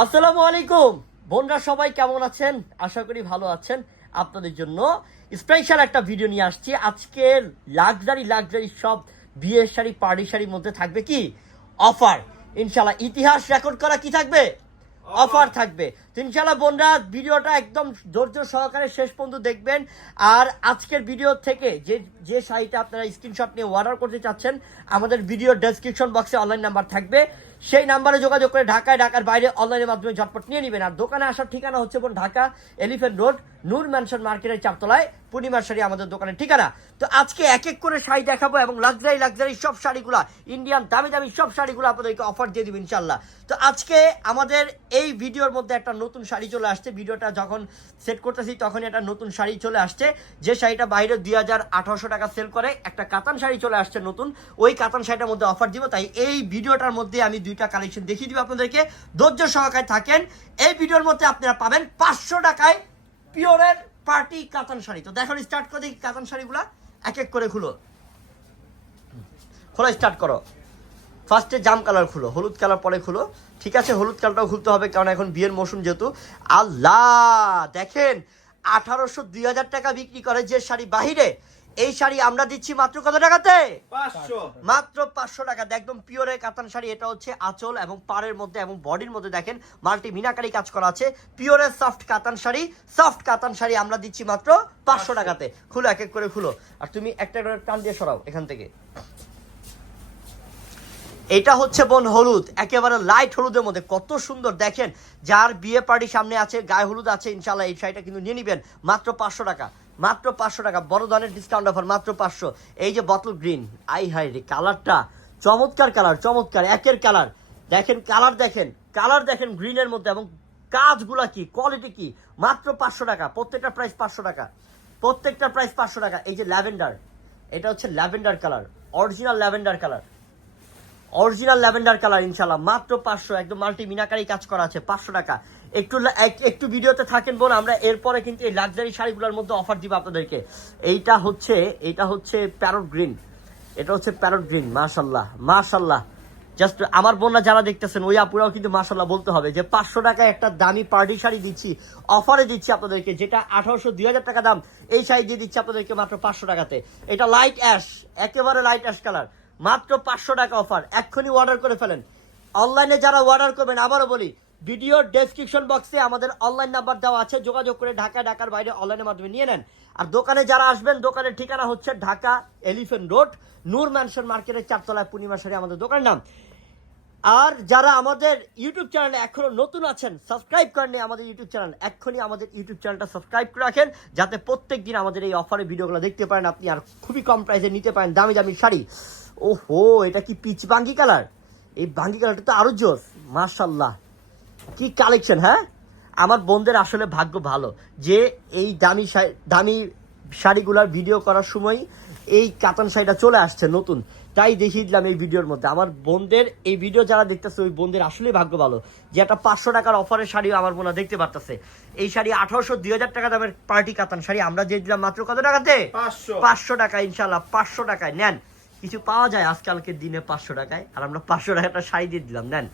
আসসালামু আলাইকুম। বোনরা সবাই কেমন আছেন? আশা করি ভালো আছেন। আপনাদের জন্য স্পেশাল একটা ভিডিও নিয়ে আসছি। আজকের লাক্সারি লাক্সারি সব বিয়ের শাড়ি পার্টি শাড়ির মধ্যে থাকবে কি? অফার ইনশাল্লাহ ইতিহাস রেকর্ড করা কি থাকবে? অফার থাকবে। ইনশাল্লাহ বোনরা, ভিডিওটা একদম ধৈর্য সহকারে শেষ পর্যন্ত দেখবেন। আর আজকের ভিডিও থেকে যে যে শাড়িটা আপনারা স্ক্রিনশট নিয়ে অর্ডার করতে চাচ্ছেন, আমাদের ভিডিও ডেসক্রিপশন বক্সে অনলাইন নাম্বার থাকবে। সেই নাম্বারে যোগাযোগ করে ঢাকায়, ঢাকার বাইরে অনলাইনের মাধ্যমে ঝটপট নিয়ে নেবেন। আর দোকানে আসার ঠিকানা হচ্ছে বোন Dhaka elephant road Noor mansion মার্কেটের চারতলায় পূর্ণিমার শাড়ি আমাদের দোকানের ঠিকানা। তো আজকে এক এক করে শাড়ি দেখাবো এবং লাক্সারি লাক্সারি সব শাড়িগুলা ইন্ডিয়ান দামি দামি সব শাড়িগুলো আপনাদেরকে অফার দিয়ে দিব ইনশাল্লাহ তো আজকে আমাদের এই ভিডিওর মধ্যে একটা নতুন শাড়ি চলে আসছে। ভিডিওটা যখন সেট করতেছি তখন একটা নতুন শাড়ি চলে আসছে। যে শাড়িটা বাইরে দুই হাজার আঠারোশো টাকা সেল করে, একটা কাতান শাড়ি চলে আসছে নতুন। ওই কাতান শাড়িটার মধ্যে অফার দিব। তাই এই ভিডিওটার মধ্যে আমি দুইটা কালেকশন দেখিয়ে দিব আপনাদেরকে। ধৈর্য সহকারে থাকেন। এই ভিডিওর মধ্যে আপনারা পাবেন পাঁচশো টাকায় পিওরের পার্টি কাতান শাড়ি। তো দেখো স্টার্ট করে দেখি কাতান শাড়িগুলা। এক এক করে খুলো। খোলা স্টার্ট করো। ফার্স্টে জাম কালার খুলো হলুদ কালার পরে খুলো ঠিক আছে? হলুদ কালারটাও খুলতে হবে কারণ এখন বিয়ের মৌসুম যেহেতু। আল্লাহ দেখেন আঠারোশো দুই হাজার টাকা বিক্রি করে যে শাড়ি বাহিরে এই শাড়ি আমরা দিচ্ছি মাত্র কত টাকাতে? মাত্র পাঁচশো টাকা। একদম পিওরের কাতান শাড়ি এটা হচ্ছে আঁচল এবং পাড়ের মধ্যে এবং বডির মধ্যে দেখেন মাল্টি মিনাকারি কাজ করা আছে। পিওরের সফট কাতান শাড়ি সফট কাতান শাড়ি আমরা দিচ্ছি মাত্র পাঁচশো। টাকাতে। খুলো এক এক করে খুলো। আর তুমি একটা করে টান দিয়ে সরাও এখান থেকে। এটা হচ্ছে বোন হলুদ, একেবারে লাইট হলুদের মধ্যে। কত সুন্দর, দেখেন, যার বিয়ে পার্টি সামনে আছে, গায়ে হলুদ আছে ইনশাল্লাহ এই শাড়িটা কিন্তু নিয়ে নিবেন। মাত্র পাঁচশো টাকা, মাত্র পাঁচশো টাকা। বড় ধরনের ডিসকাউন্ট অফার মাত্র পাঁচশো। এই যে বোতল গ্রিন আই হাই রে কালারটা চমৎকার কালার চমৎকার, একের কালার দেখেন কালার দেখেন কালার দেখেন গ্রিনের মধ্যে এবং কাজগুলা কি কোয়ালিটি কি? মাত্র পাঁচশো টাকা, প্রত্যেকটা প্রাইস পাঁচশো টাকা, প্রত্যেকটা প্রাইস পাঁচশো টাকা। এই যে ল্যাভেন্ডার, এটা হচ্ছে lavender colour original lavender colour original lavender colour ইনশাল্লাহ মাত্র পাঁচশো, একদম মাল্টি মিনাকারি কাজ করা আছে, পাঁচশো টাকা। একটু একটু ভিডিওতে থাকেন বোন, আমরা এরপরে কিন্তু এই লাক্সারি শাড়িগুলোর মধ্যে অফার দিব আপনাদেরকে। এইটা হচ্ছে এইটা হচ্ছে প্যারট গ্রিন এটা হচ্ছে প্যারট গ্রিন মাশাল্লাহ মাশাল্লাহ। জাস্ট আমার বোনরা যারা দেখতেছেন, ওই আপুরাও কিন্তু মাশাল্লাহ বলতে হবে যে পাঁচশো টাকায় একটা দামি পার্টি শাড়ি দিচ্ছি অফারে দিচ্ছি আপনাদেরকে, যেটা আঠারোশো দুই হাজার টাকা দাম। এই শাড়ি দিয়ে দিচ্ছি আপনাদেরকে মাত্র পাঁচশো টাকাতে। এটা লাইট অ্যাশ একেবারে লাইট অ্যাশ কালার মাত্র পাঁচশো টাকা অফার। এক্ষুনি অর্ডার করে ফেলেন। অনলাইনে যারা অর্ডার করবেন, আবারও বলি ভিডিও ডেসক্রিপশন বক্সে আমাদের অনলাইন নাম্বার দেওয়া আছে। যোগাযোগ করে ঢাকা ঢাকার বাইরে অনলাইনের মাধ্যমে নিয়ে নেন। আর দোকানে যারা আসবেন, দোকানের ঠিকানা হচ্ছে Dhaka elephant road, Noor mansion মার্কেটের চারতলায় পূর্ণিমা সারি আমাদের দোকানের নাম। আর যারা আমাদের ইউটিউব চ্যানেলে এখনও নতুন আছেন সাবস্ক্রাইব করেননি আমাদের ইউটিউব চ্যানেল, এক্ষুনি আমাদের ইউটিউব চ্যানেলটা সাবস্ক্রাইব করে রাখেন, যাতে প্রত্যেক দিন আমাদের এই অফারের ভিডিওগুলো দেখতে পারেন আপনি আর খুবই কম প্রাইসে নিতে পারেন দামি দামি শাড়ি। ওহো, এটা কি পিচ বাঙ্গি কালার এই বাঙ্গি কালারটা তো আরও জোর মার্শাল্লাহ কি কালেকশন হ্যাঁ? আমার বোনদের আসলে ভাগ্য ভালো যে এই দামি দামি শাড়িগুলার ভিডিও করার সময় এই কাতান শাড়িটা চলে আসছে নতুন। তাই দেখিয়ে দিলাম এই ভিডিওর মধ্যে। আমার বোনদের এই ভিডিও যারা দেখতেছে ওই বোনদের আসলেই ভাগ্য ভালো যে একটা পাঁচশো টাকার অফারের শাড়ি আমার বোনা দেখতে পারতেছে। এই শাড়ি আঠারোশো দুই হাজার টাকা দামের পার্টি কাতান শাড়ি। আমরা দিয়ে দিলাম মাত্র কত টাকাতে? পাঁচশো। পাঁচশো টাকা ইনশাল্লাহ পাঁচশো টাকায়। নেন কিছু পাওয়া যায় আজকালকে দিনে পাঁচশো টাকায়, আর আমরা পাঁচশো টাকাটা শাড়ি দিয়ে দিলাম, নেন।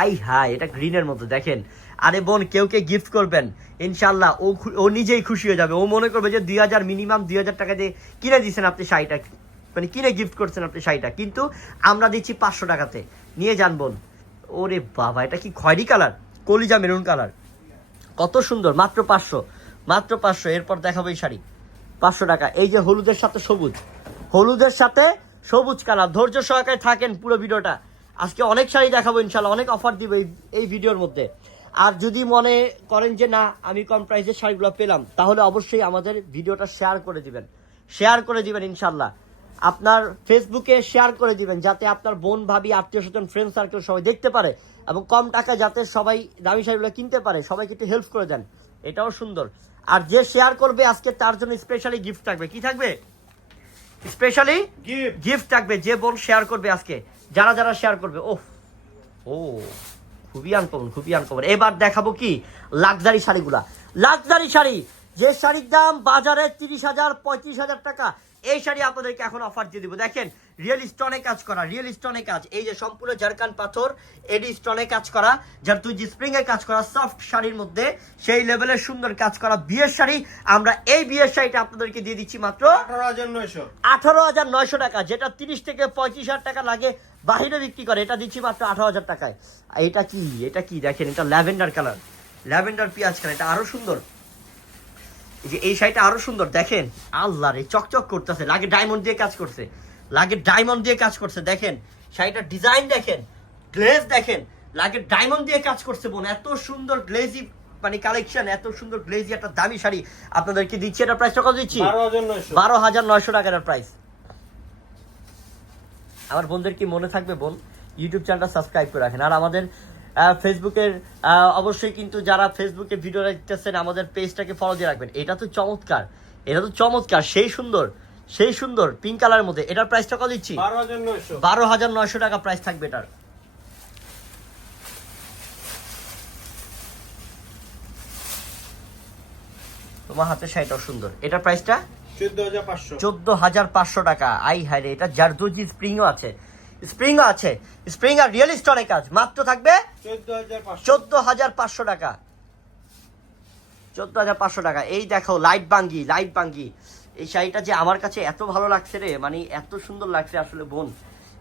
আই হাই এটা গ্রিনের মতো, দেখেন। আরে বোন, কেউ কে গিফট করবেন ইনশাল্লাহ ও ও নিজেই খুশি হয়ে যাবে। ও মনে করবে যে দুই হাজার মিনিমাম দুই হাজার টাকা দিয়ে কিনে দিয়েছেন আপনি শাড়িটা মানে কিনে গিফট করছেন আপনি শাড়িটা। কিন্তু আমরা দিচ্ছি পাঁচশো টাকাতে। নিয়ে যান বোন। ওরে বাবা, এটা কি খয়েরি কালার? কলিজা মেরুন কালার। কত সুন্দর, মাত্র পাঁচশো মাত্র পাঁচশো। এরপর দেখাবো এই শাড়ি, পাঁচশো টাকা। এই যে হলুদের সাথে সবুজ, হলুদের সাথে সবুজ কালার। ধৈর্য সহকারে থাকেন পুরো ভিডিওটা। আজকে অনেক শাড়ি দেখাবো ইনশাল্লাহ অনেক অফার দিব এই ভিডিওর মধ্যে। আর যদি মনে করেন যে, না, আমি কম প্রাইসের শাড়িগুলো পেলাম, তাহলে অবশ্যই আমাদের ভিডিওটা শেয়ার করে দিবেন। শেয়ার করে দিবেন ইনশাল্লাহ আপনার ফেসবুকে শেয়ার করে দিবেন, যাতে আপনার বোন, ভাবি আত্মীয় স্বজন ফ্রেন্ড সার্কেল সবাই দেখতে পারে এবং কম টাকা যাতে সবাই দামি শাড়িগুলো কিনতে পারে, সবাইকে একটু হেল্প করে দেন। এটাও সুন্দর। আর যে শেয়ার করবে, আজকে তার জন্য স্পেশালি গিফট থাকবে। কি থাকবে? স্পেশালি গিফট গিফট থাকবে যে বোন শেয়ার করবে আজকে যারা যারা শেয়ার করবে ও ও খুবই আনকমন খুবই আনকমন এবার দেখাবো কি লাক্সারি শাড়িগুলা। লাক্সারি শাড়ি যে শাড়ির দাম বাজারে তিরিশ হাজার পঁয়ত্রিশ হাজার টাকা এই শাড়ি আপনাদেরকে এখন অফার দিয়ে দিব। দেখেন রিয়েল স্টোনে কাজ করা রিয়েল স্টোনে কাজ। এই যে সম্পূর্ণ ঝাড়খান পাথর এডি স্টোনে কাজ করা যার তুই যে স্প্রিং এর কাজ করা সফট শাড়ির মধ্যে। সেই লেভেলের সুন্দর কাজ করা বিয়ের শাড়ি। আমরা এই বিয়ের শাড়িটা আপনাদেরকে দিয়ে দিচ্ছি মাত্র আঠারো হাজার নয়শো। টাকা যেটা তিরিশ থেকে পঁয়ত্রিশ হাজার টাকা লাগে বাহিরে বিক্রি করে। এটা দিচ্ছি মাত্র আঠারো হাজার টাকায়। এটা কি? এটা কি? দেখেন এটা ল্যাভেন্ডার কালার। ল্যাভেন্ডার পেঁয়াজ কালার। এটা আরও সুন্দর। এই যে এই শাড়িটা আরও সুন্দর। দেখেন আল্লাহ রে চকচক করতেছে লাগে ডায়মন্ড দিয়ে কাজ করছে। লাগে ডায়মন্ড দিয়ে কাজ করছে দেখেন। শাড়িটার ডিজাইন দেখেন গ্লেজ দেখেন লাগে ডায়মন্ড দিয়ে কাজ করছে বোন। এত সুন্দর গ্লেজি মানে কালেকশন এত সুন্দর গ্লেজি একটা দামি শাড়ি। আপনাদেরকে দিচ্ছি এটা প্রাইসটা কত দিচ্ছি? বারো হাজার নয়শো। টাকার প্রাইস আমার বোনদের কি মনে থাকবে বোন? ইউটিউব চ্যানেলটা সাবস্ক্রাইব করে রাখেন। আর আমাদের ফেসবুকের অবশ্যই কিন্তু যারা ফেসবুকে ভিডিও দেখতেছেন আমাদের পেজটাকে ফলো দিয়ে রাখবেন। এটা তো চমৎকার। এটা তো চমৎকার সেই সুন্দর। সেই সুন্দর পিঙ্ক কালারের মধ্যে। এটার প্রাইসটা কত দিচ্ছি? বারো হাজার নয়শো। টাকা প্রাইস থাকবে এটার। তোমার হাতে শাড়িটাও সুন্দর। এটার প্রাইসটা চোদ্দ হাজার পাঁচশো। টাকা। আই হায় রে এটা জারদোজি স্প্রিংও আছে। স্প্রিংও আছে। স্প্রিং আর রিয়েল কাজ। মাত্র থাকবে চোদ্দ হাজার পাঁচশো। চোদ্দ হাজার পাঁচশো টাকা। চোদ্দ হাজার পাঁচশো টাকা। এই দেখো লাইট বাঙ্গি লাইট বাঙ্গি। এই শাড়িটা যে আমার কাছে এত ভালো লাগছে রে মানে এত সুন্দর লাগছে আসলে বোন।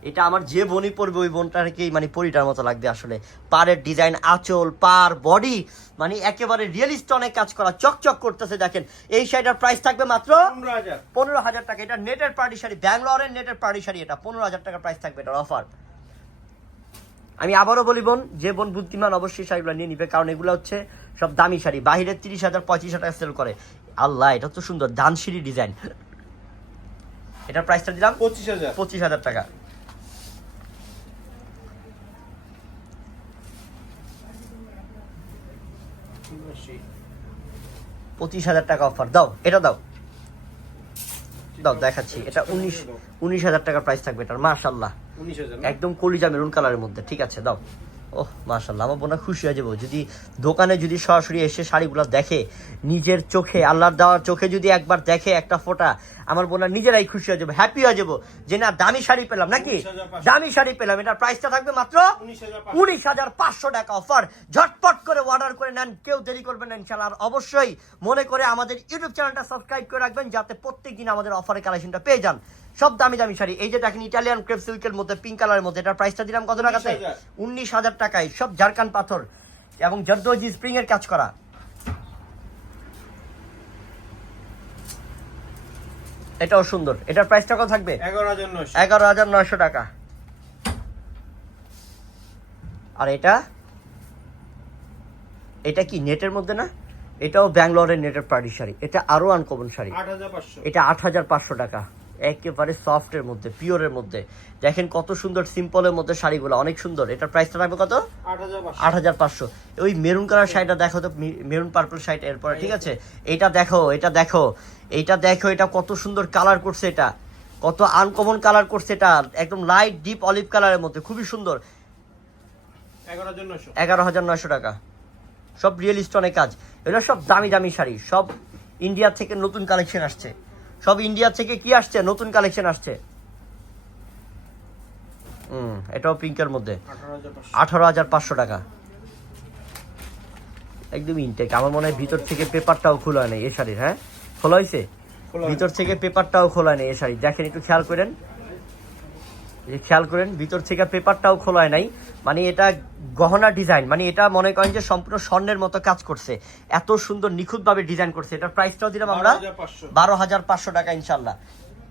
এটা আমার যে বোনই পরবে ওই বোনটা বোনটাকেই মানে পরিটার মতো লাগবে আসলে। পাড়ের ডিজাইন আঁচল পার বডি মানে একেবারে রিয়েলিস্ট অনেক কাজ করা চকচক করতেছে দেখেন। এই শাড়িটার প্রাইস থাকবে মাত্র পনেরো হাজার। টাকা। এটা নেটের পার্টি শাড়ি ব্যাঙ্গালোরের নেটের পার্টি শাড়ি এটা পনেরো হাজার টাকা প্রাইস থাকবে এটার অফার আমি আবারও বলি বোন যে বোন বুদ্ধিমান অবশ্যই শাড়িগুলো নিয়ে নিবে কারণ এগুলো হচ্ছে সব দামি শাড়ি। বাহিরে তিরিশ হাজার পঁয়ত্রিশ হাজার সেল করে। আল্লাহ এটা তো সুন্দর দানসিঁড়ি ডিজাইন এটার প্রাইসটা দিলাম পঁচিশ হাজার। পঁচিশ হাজার টাকা। পঁচিশ হাজার টাকা অফার দাও এটা দাও। দাও দেখাচ্ছি। এটা উনিশ উনিশ হাজার টাকা প্রাইস থাকবে এটার। মাশাল্লাহ উনিশ একদম কলিজা মেরুন কালারের মধ্যে। ঠিক আছে দাও। ওহ মাশাল্লাহ আমার বোনা খুশি হয়ে যাব। যদি দোকানে যদি সরাসরি এসে শাড়িগুলো দেখে নিজের চোখে আল্লাহর দেওয়ার চোখে যদি একবার দেখে একটা ফোঁটা আমার বোনা নিজেরাই খুশি হয়ে যাব হ্যাপি হয়ে যাব যে না দামি শাড়ি পেলাম নাকি? দামি শাড়ি পেলাম এটার প্রাইসটা থাকবে মাত্র উনিশ হাজার পাঁচশো। টাকা অফার ঝটপট করে অর্ডার করে নেন কেউ দেরি করবেন না ইনশাল্লাহ আর অবশ্যই মনে করে আমাদের ইউটিউব চ্যানেলটা সাবস্ক্রাইব করে রাখবেন যাতে প্রত্যেক দিন আমাদের অফারের কালেকশনটা পেয়ে যান। সব দামি দামি শাড়ি। এই যে দেখেন ইটালিয়ান ক্রেপ সিল্কের মধ্যে পিঙ্ক কালারের মধ্যে এটার প্রাইসটা দিলাম কত টাকাতে 19,000 উনিশ হাজার। টাকায় সব ঝাড়খান পাথর এবং জর্দোজি স্প্রিং এর কাজ করা। এটাও সুন্দর। এটার প্রাইসটা কত থাকবে? এগারো হাজার নয়শো। টাকা। আর এটা? এটা কি নেটের মধ্যে না? এটাও ব্যাঙ্গালোরের নেটের পার্টি শাড়ি। এটা আরও আনকমন শাড়ি। এটা আট হাজার পাঁচশো টাকা। একেবারে সফটের মধ্যে পিওরের মধ্যে। দেখেন কত সুন্দর সিম্পলের মধ্যে শাড়িগুলো অনেক সুন্দর। এটার প্রাইসটা থাকবে কত? আট হাজার পাঁচশো। ওই মেরুন কালার শাড়িটা দেখো তো মেরুন পার্পল শাড়িটা এরপরে ঠিক আছে? এটা দেখো এটা দেখো। এটা দেখো এটা কত সুন্দর কালার করছে এটা। কত আনকমন কালার করছে এটা। একদম লাইট ডিপ অলিভ কালারের মধ্যে খুবই সুন্দর। এগারো হাজার নয়শো। এগারো হাজার নয়শো টাকা। সব রিয়েল স্টোনের কাজ। এগুলো সব দামি দামি শাড়ি। সব ইন্ডিয়া থেকে নতুন কালেকশন আসছে। সব ইন্ডিয়া থেকে কি আসছে? নতুন কালেকশন আসছে। হুম এটাও পিঙ্কের মধ্যে। আঠারো হাজার পাঁচশো টাকা। একদম ইনটেক আমার মনে হয় ভিতর থেকে পেপারটাও খোলা নেই এ শাড়ির হ্যাঁ? খোলা হয়েছে? ভিতর থেকে পেপারটাও খোলা নেই এ শাড়ি দেখেন একটু খেয়াল করেন। যে খেয়াল করেন ভিতর থেকে পেপারটাও খোলা নাই। মানে এটা গহনা ডিজাইন মানে এটা মনে করেন যে সম্পূর্ণ স্বর্ণের মতো কাজ করছে। এত সুন্দর নিখুঁতভাবে ডিজাইন করছে। এটার প্রাইসটাও দিলাম আমরা বারো হাজার পাঁচশো। বারো হাজার পাঁচশো টাকা ইনশাল্লাহ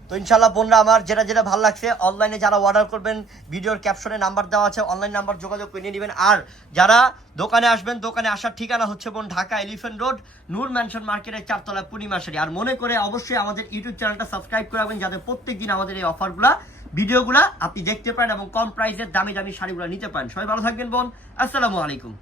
তো ইনশাল্লাহ বোনরা আমার যেটা যেটা ভালো লাগছে অনলাইনে যারা অর্ডার করবেন ভিডিওর ক্যাপশনে নাম্বার দেওয়া আছে অনলাইন নাম্বার যোগাযোগ করে নিয়ে নেবেন। আর যারা দোকানে আসবেন দোকানে আসার ঠিকানা হচ্ছে বোন Dhaka elephant road Noor mansion মার্কেটের চারতলা পূর্ণিমাশারি আর মনে করে অবশ্যই আমাদের ইউটিউব চ্যানেলটা সাবস্ক্রাইব করে রাখবেন যাতে প্রত্যেক দিন আমাদের এই অফারগুলা ভিডিওগুলা আপনি দেখতে পারেন এবং কম প্রাইসের দামি দামি শাড়িগুলো নিতে পারেন। সবাই ভালো থাকবেন, বোন। আসসালামু আলাইকুম।